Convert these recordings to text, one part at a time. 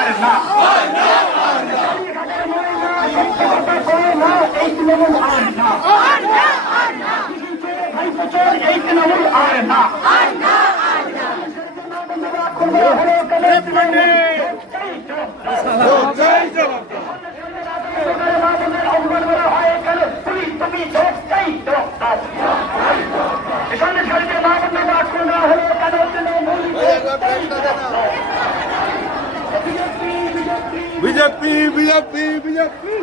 আর না, এই তৃণমূল আর না, ভাই বছর এই তৃণমূল আর না। বিজেপি বিজেপি বিজেপি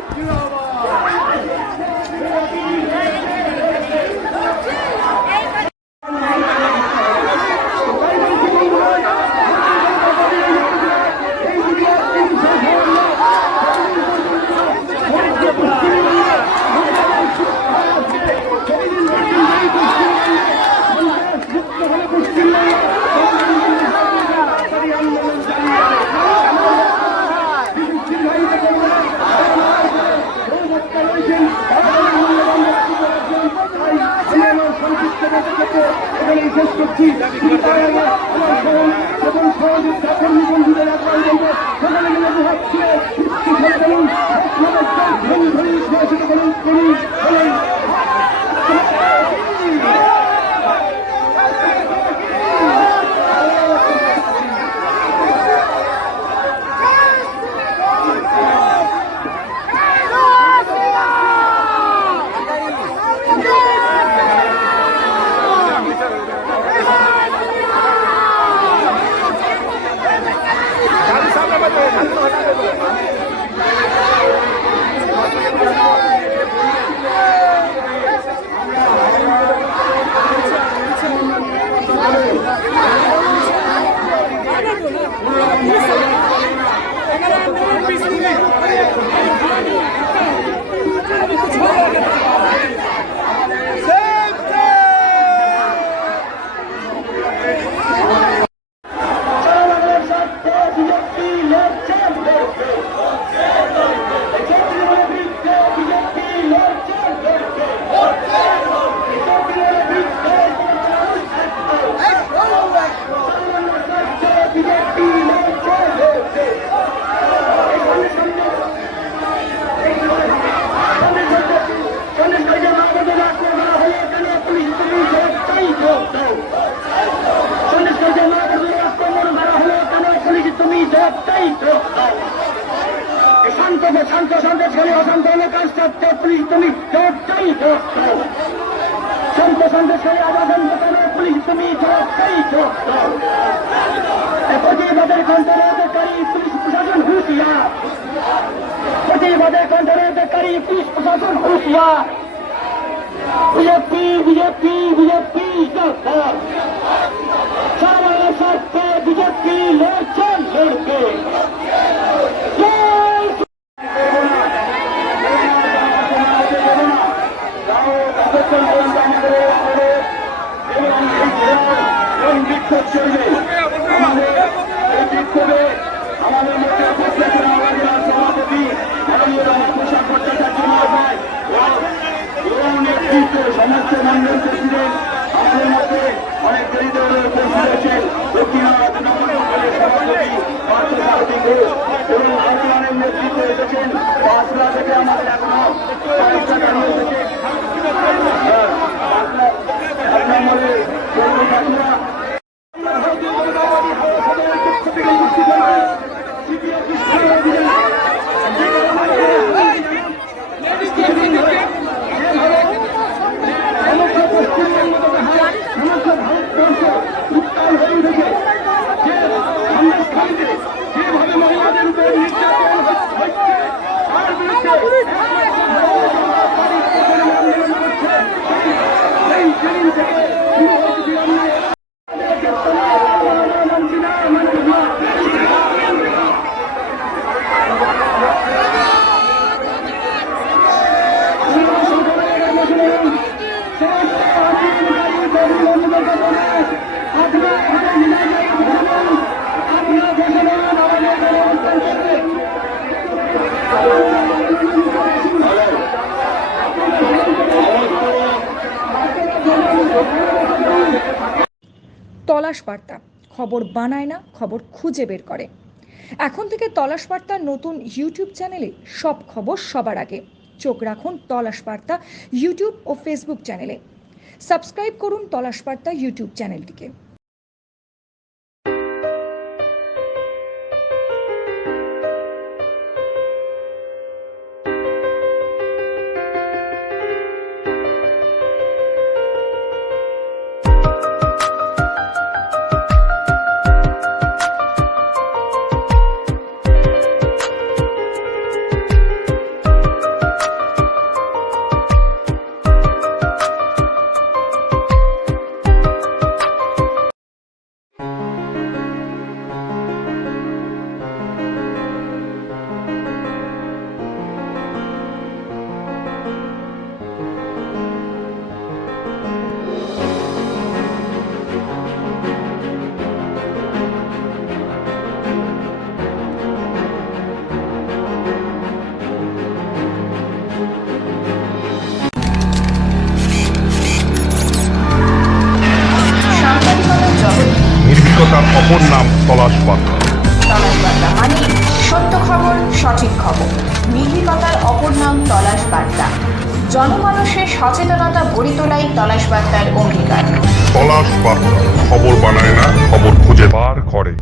শান্ত শান্ত ছেলে অশান্ত হলে কাজ করতে পুলিশ তুমি জবাবটাই জবাব দাও। শান্ত শান্ত ছেলে অবাধন্ত করে পুলিশ তুমি জবাবটাই জবাব দাও। প্রতিবাদের কণ্ঠরোধকারী পুলিশ প্রশাসন হুঁশিয়ার, প্রতিবাদের কণ্ঠরোধকারী পুলিশ প্রশাসন হুঁশিয়ার। বিজেপি বিজেপি বিজেপি সরকার সারা স্বার্থে বিজেপি লড়ছে লড়বে। আমাদের মধ্যে সভাপতি নেতৃত্ব সমস্ত মন্ডল প্রেসিডেন্ট আমাদের মধ্যে অনেক দেরিত উপস্থিত হয়েছেন দক্ষিণাঞ্চলের সভাপতি পার্থসারথী ঘোষ এবং আন্দোলনের নেতৃত্বে এসেছেন পাঁচলা থেকে আমাদের এখনো কয়েকটা গাড়ি এসেছে এক নম্বরে কাকুরা যেভাবে মহিলাদের উপর নির্যাতন হচ্ছে তার বিরুদ্ধে তলাশ বার্তা, খবর বানায় না, খবর খুঁজে বের করে। এখন থেকে তলাশ বার্তার নতুন ইউটিউব চ্যানেলে সব খবর সবার আগে চোখ রাখুন তলাশ বার্তা ইউটিউব ও ফেসবুক চ্যানেলে। সাবস্ক্রাইব করুন তলাশ বার্তা ইউটিউব চ্যানেলটিকে। নির্ভীকতার অপর নাম তলাশ বার্তা। তলাশ বার্তা মানে সত্য খবর, সঠিক খবর। নির্ভীকতার অপর নাম তলাশ বার্তা। জনমানুষের সচেতনতা গড়ে তোলাই তলাশ বার্তার অঙ্গীকার। তলাশ বার্তা খবর বানায় না, খবর খুঁজে বার করে।